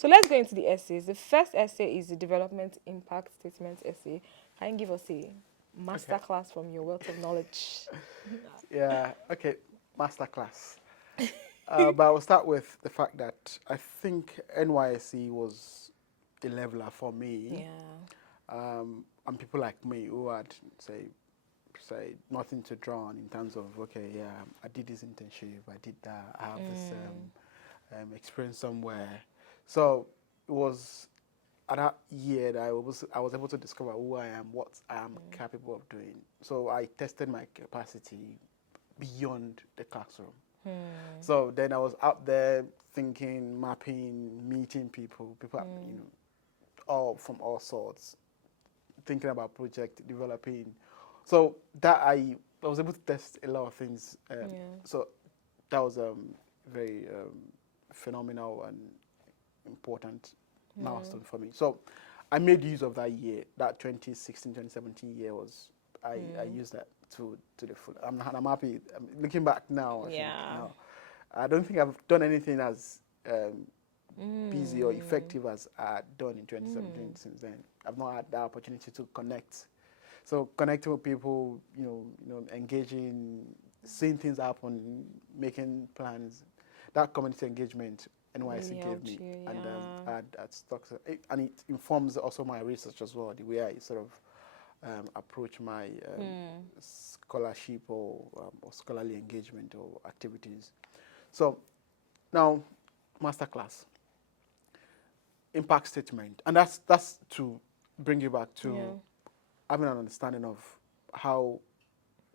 So let's go into the essays. The first essay is the development impact statement essay. Can you give us a Okay. masterclass from your wealth of knowledge? Yeah. Okay. Masterclass. But I will start with the fact that I think NYSC was a leveler for me, Yeah. and people like me who had say nothing to draw on in terms of, okay, yeah, I did this internship, I did that, I have this Mm. experience somewhere. So it was at that year that I was able to discover who I am, what I am capable of doing. So I tested my capacity beyond the classroom. Mm. So then I was out there thinking, mapping, meeting people, you know, all from all sorts, thinking about project developing. So that I was able to test a lot of things. Yeah. So that was very phenomenal and important milestone for me. So I made use of that year, that 2016, 2017 year was, I used that to the full. I'm happy. Looking back now, I think, Yeah. no, I don't think I've done anything as busy or Mm. effective as I had done in 2017 since then. I've not had that opportunity to connect. So connecting with people, engaging, seeing things happen, making plans, that community engagement NYC Really gave helped me, you. and Yeah. that stuck, and it informs also my research as well, the way I sort of approach my Mm. scholarship or scholarly engagement or activities. So now, masterclass, impact statement, and that's to bring you back to Yeah. having an understanding of how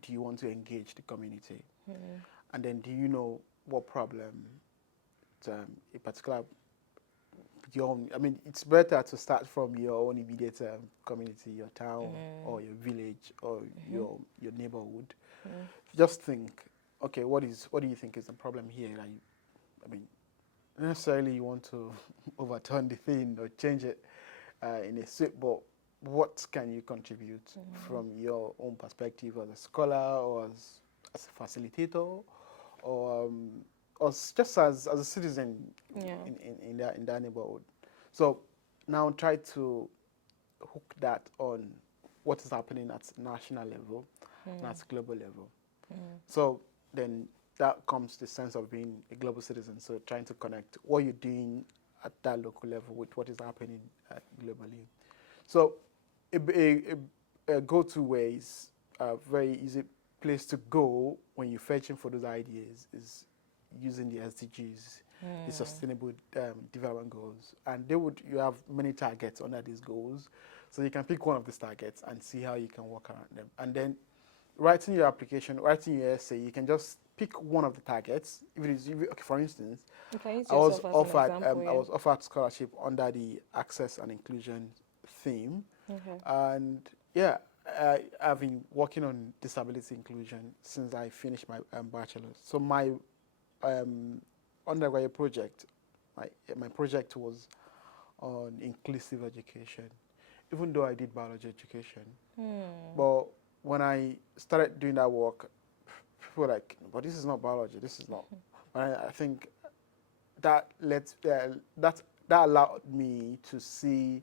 do you want to engage the community, Mm. and then do you know what problem a particular your own, I mean, it's better to start from your own immediate community, your town, or your village, or your neighborhood. Mm. Just think, okay, what do you think is the problem here? I mean, not necessarily you want to overturn the thing or change it in a sweep, but what can you contribute from your own perspective as a scholar or as a facilitator or just as a citizen Yeah. in that neighborhood? So now try to hook that on what is happening at national level and Mm. at global level. Mm. So then that comes the sense of being a global citizen. So trying to connect what you're doing at that local level with what is happening globally. So a go-to way is a very easy place to go when you're fetching for those ideas is using the SDGs, the Mm. Sustainable Development Goals, and you have many targets under these goals, so you can pick one of these targets and see how you can work around them, and then writing your application, writing your essay, you can just pick one of the targets. If it is, okay, for instance, You can use yourself as an example. I Yeah. was offered scholarship under the access and inclusion theme, Okay. and yeah, I've been working on disability inclusion since I finished my bachelor's. So my um, undergraduate project, my project was on inclusive education, even though I did biology education. Hmm. But when I started doing that work, people were like, "But this is not biology. This is not." And I think that that allowed me to see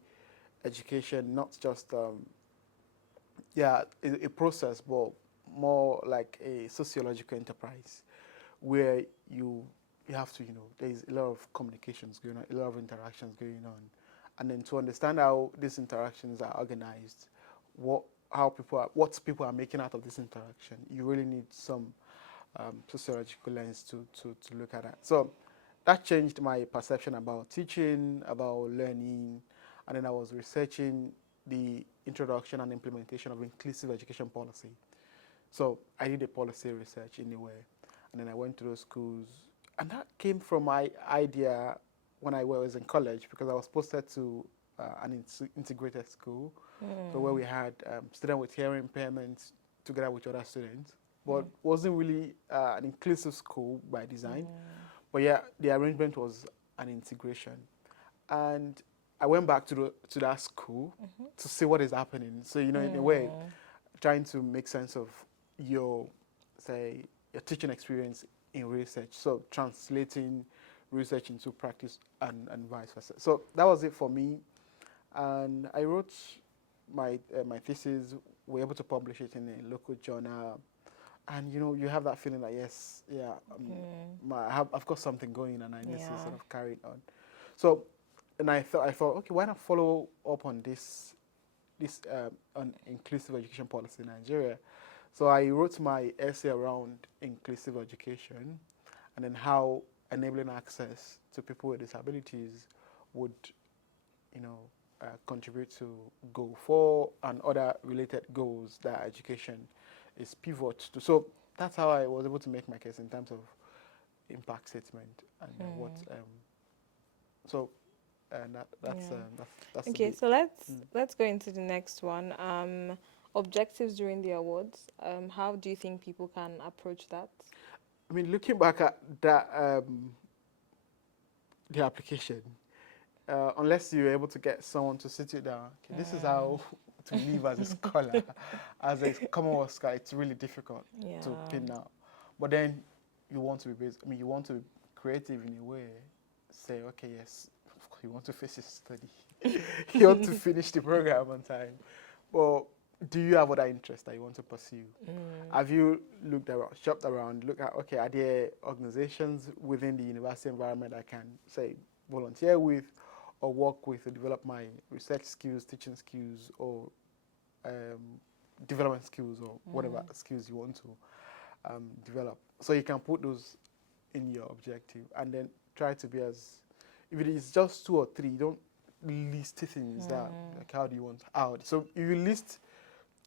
education not just a process, but more like a sociological enterprise where you have to, there's a lot of communications going on, a lot of interactions going on, and then to understand how these interactions are organized, what what people are making out of this interaction, you really need some sociological lens to look at that. So that changed my perception about teaching, about learning, and then I was researching the introduction and implementation of inclusive education policy. So I did a policy research in a way, and then I went to those schools, and that came from my idea when I was in college because I was posted to an integrated school, so where Hmm. we had students with hearing impairments together with other students, but Hmm. wasn't really an inclusive school by design. Hmm. But yeah, the arrangement was an integration, and I went back to that school to see what is happening. So in a way, Hmm. trying to make sense of your say your teaching experience in research. So translating research into practice and vice versa. So that was it for me, and I wrote my thesis. We're able to publish it in a local journal, and you have that feeling that yes, yeah, I've got something going, and I need to Yeah. sort of carry it on. So, and I thought, okay, why not follow up on this on inclusive education policy in Nigeria? So I wrote my essay around inclusive education, and then how enabling access to people with disabilities would, contribute to Goal 4 and other related goals that education is pivot to. So that's how I was able to make my case in terms of impact statement and what. So that's Yeah. that's a Okay, bit. so let's go into the next one. Objectives during the awards. How do you think people can approach that? I mean, looking back at that the application, unless you're able to get someone to sit you down, okay, this is how to live as a scholar, as a Commonwealth scholar, it's really difficult to Yeah. pin out. But then you want to be based, I mean, you want to be creative in a way, say, okay, yes, you want to finish study, you want to finish the program on time. But do you have other interests that you want to pursue? Have you looked around, shopped around, look at, okay, are there organizations within the university environment I can, say, volunteer with or work with to develop my research skills, teaching skills, or development skills, or whatever skills you want to develop? So you can put those in your objective and then try to be as, if it is just 2 or 3, don't list things that, like, how do you want out. So if you list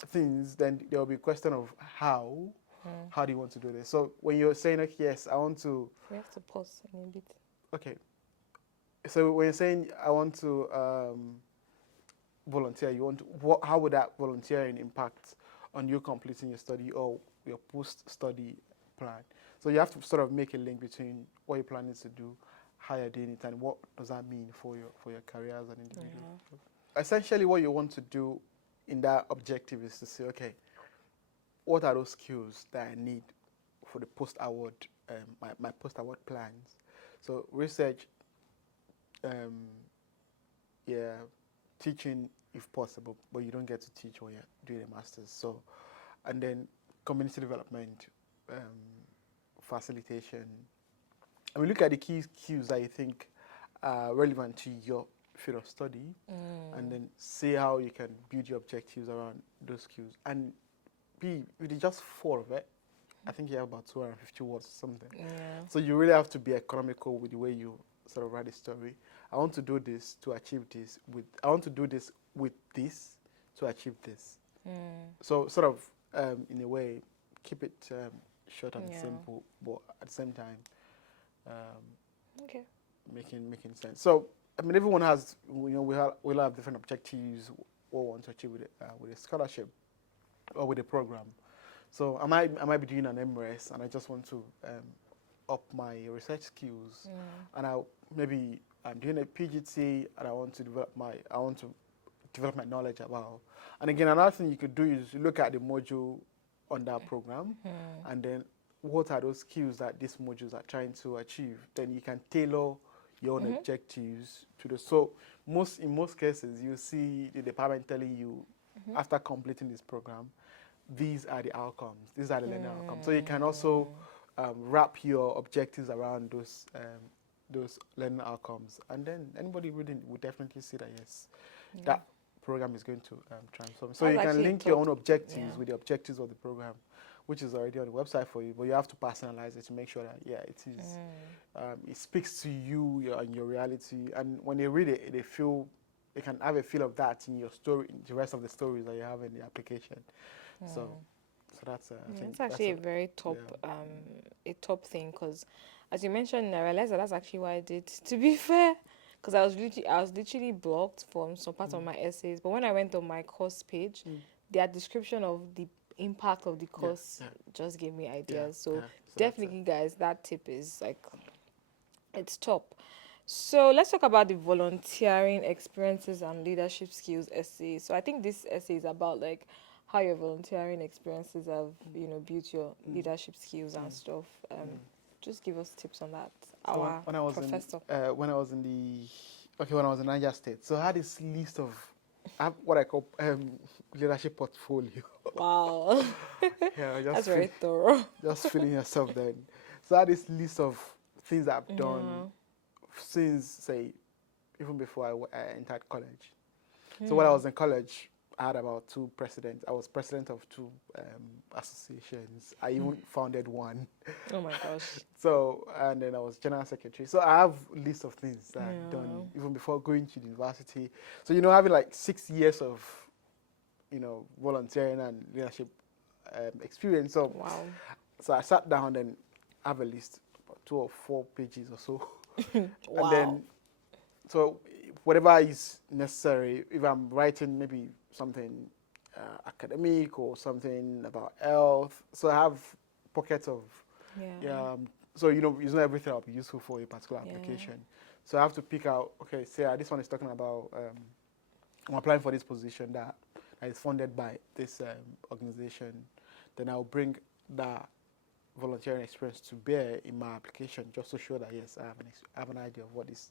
things, then there will be a question of how do you want to do this. So when you're saying, okay, yes, I want to, We have to pause in a bit. okay, so when you're saying I want to volunteer, you want to, how would that volunteering impact on you completing your study or your post-study plan? So you have to sort of make a link between what you're planning to do, how you're doing it, and what does that mean for your career as an individual. Essentially, what you want to do in that objective is to say, okay, what are those skills that I need for the post-award, my post-award plans? So research, yeah, teaching if possible, but you don't get to teach when you're doing a master's. So, and then community development, facilitation. And we look at the key cues that you think are relevant to your field of study, and then see how you can build your objectives around those cues. And if it's just 4 of it, I think you have about 250 words or something. Yeah. So you really have to be economical with the way you sort of write a story. I want to do this to achieve this. I want to do this with this to achieve this. So sort of, in a way, keep it short and simple, but at the same time, Okay. making sense. So I mean, everyone has, we'll have different objectives what we want to achieve with a scholarship or with a program. So I might be doing an MRS and I just want to up my research skills, and I'm doing a PGT and I want to develop my knowledge about. And again, another thing you could do is look at the module on that program, and then what are those skills that these modules are trying to achieve. Then you can tailor your own objectives to the. So in most cases, you see the department telling you after completing this program, these are the outcomes. These are the learning outcomes. So you can also wrap your objectives around those learning outcomes, and then anybody reading will definitely see that yes, that program is going to transform. So That's you can actually link your own top. objectives with the objectives of the program, which is already on the website for you. But you have to personalize it to make sure that it is it speaks to you and your reality. And when they read it, they can have a feel of that in your story, in the rest of the stories that you have in the application. So that's I think It's actually a very top, a top thing because, as you mentioned, I realized that that's actually what I did. To be fair, because I was literally blocked from some parts of my essays. But when I went on my course page, their description of the impact of the course just gave me ideas. So So definitely, guys, that tip is like, it's top. So let's talk about the volunteering experiences and leadership skills essay. So I think this essay is about like how your volunteering experiences have, built your leadership skills and stuff. Just give us tips on that. So Our when I was professor. when I was in the when I was in Niger State, so I had this list of I have what I call leadership portfolio. Wow. Yeah, That's very thorough. just feeling yourself then. So I had this list of things that I've done Yeah. since, say, even before I entered college. So when I Hmm. was in college, I had about two presidents. I was president of two associations. I even founded one. Oh my gosh. So, and then I was general secretary. So I have a list of things that I've Yeah. done even before going to the university. So, having like 6 years of, volunteering and leadership experience. So, Wow. so I sat down and have a list, about 2 or 4 pages or so. And Wow. then, so whatever is necessary, if I'm writing maybe something academic or something about health, so I have pockets of, Yeah. so it's not everything will be useful for a particular Yeah. application. So I have to pick out, okay, say this one is talking about, I'm applying for this position that is funded by this organization, then I'll bring that volunteering experience to bear in my application just to show that yes, I have an idea of what this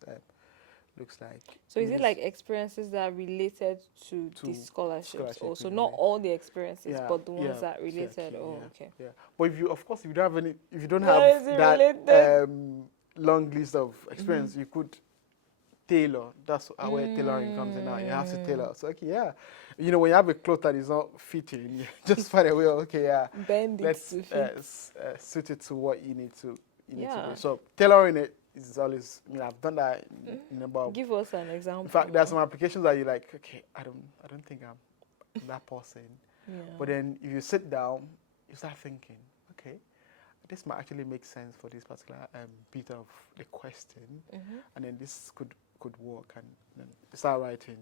looks like. So is it like experiences that are related to the To scholarships scholarship also? in a Not way. all the experiences, Yeah, but the ones yeah, that related. exactly, Oh, yeah, okay. yeah. But of course, if you don't have if you don't have Where is it that related? long list of Mm-hmm. experience, you could tailor. That's where tailoring comes in now. You have to Mm. tailor. So okay, yeah, when you have a cloth that is not fitting, you just find a way. Okay, yeah, Bend it let's to fit. suit it to what you need to do. Yeah. So tailoring it is always. I've done that Mm. in about. Give us an In example fact, there are now. some applications that you're like, okay, I don't think I'm that person. Yeah. But then if you sit down, you start thinking, okay, this might actually make sense for this particular bit of the question, Mm-hmm. and then this could work, and then you start writing.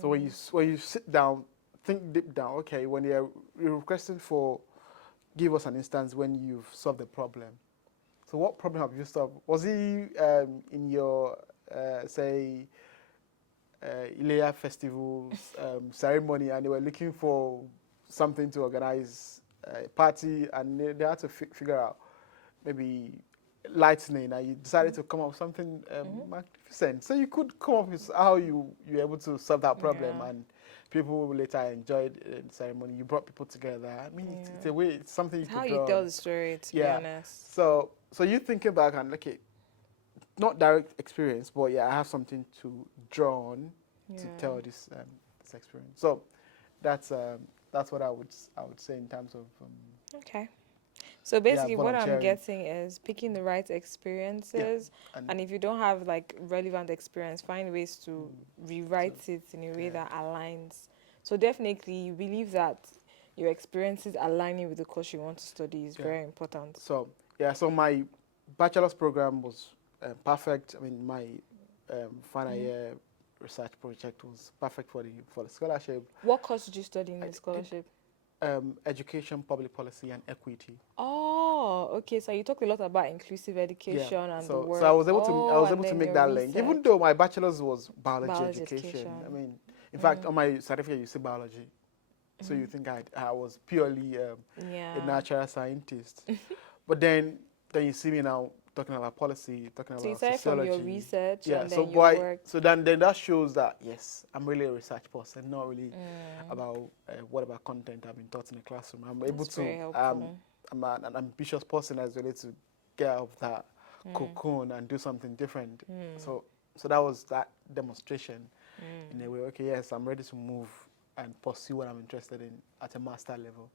So when you Mm. when you sit down, think deep down. Okay, when you're requesting for, give us an instance when you've solved the problem. So what problem have you solved? Was he in your say Ilea festivals ceremony, and they were looking for something to organize a party, and they had to figure out maybe lightning, and you decided to come up with something Mm-hmm. magnificent. So you could come up with how you're able to solve that problem, Yeah. and people later enjoyed the ceremony. You brought people together. I mean, it's Yeah. a way, it's something you It's how could you draw tell on. the story, to be Yeah. honest. So you thinking back and okay, not direct experience, but yeah, I have something to draw on to Yeah. tell this experience. So that's what I would say in terms of Okay. So basically, what I'm volunteering. getting is picking the right Yeah, experiences, and and if you don't have like relevant experience, find ways to so rewrite it in a way yeah, that aligns. So definitely, you believe that your experiences aligning with the course you want to study is yeah. very important. So my bachelor's program was perfect. I mean, my final Mhm. year research project was perfect for the scholarship. What course did you study in I the did scholarship? education, public policy, and equity. Oh, okay. So you talked a lot about inclusive Yeah. education and the So I work. was able to I Oh, was and able to then make your that link, even research, though my bachelor's was biology biology education. I education. mean, in fact, Mm. on my certificate you see biology, so you Mhm. think I was purely a Yeah. natural scientist. But then you see me now talking about policy, talking So you about started from your sociology. research Yeah. and So then your boy, work. so then that shows that yes, I'm really a research person, not really Mm. about what about content I've been taught in the classroom. I'm able That's to very helpful. I'm an ambitious person as well to get out of that Mm. cocoon and do something different. Mm. So that was that demonstration in Mm. a way. Okay, yes, I'm ready to move and pursue what I'm interested in at a master level.